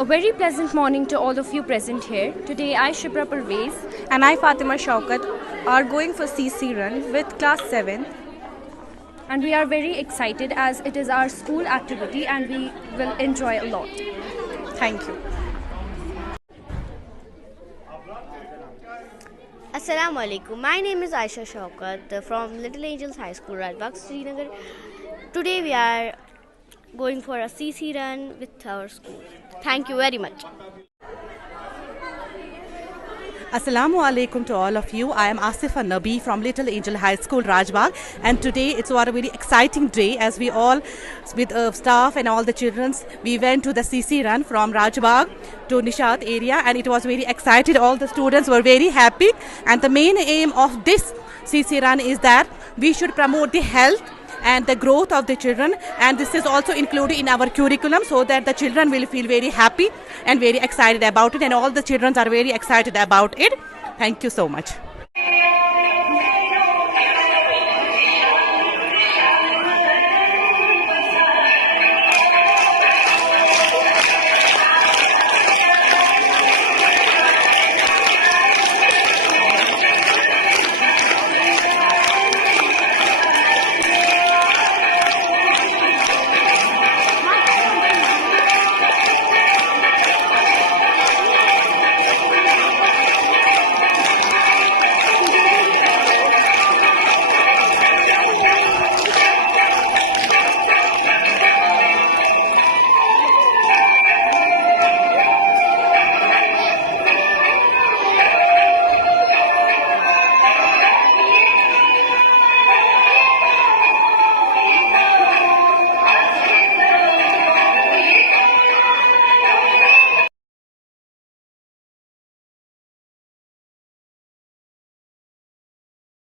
A very pleasant morning to all of you present here. Today I, Shipra Parvez, and I, Fatima Shaukat, are going for CC run with class 7th. And we are very excited as it is our school activity and we will enjoy a lot. Thank you. Assalamu alaikum. My name is Aisha Shaukat from Little Angels High School, Rajbagh, Srinagar. Today we are going for a CC run with our school. Thank you very much. Assalamu alaikum to all of you. I am Asifa Nabi from Little Angel High School, Rajbagh, and today it's a very exciting day as we all, with staff and all the children, we went to the CC run from Rajbagh to Nishat area, and it was very excited. All the students were very happy, and the main aim of this CC run is that we should promote the health and the growth of the children, and this is also included in our curriculum so that the children will feel very happy and very excited about it, and all the children are very excited about it. Thank you so much.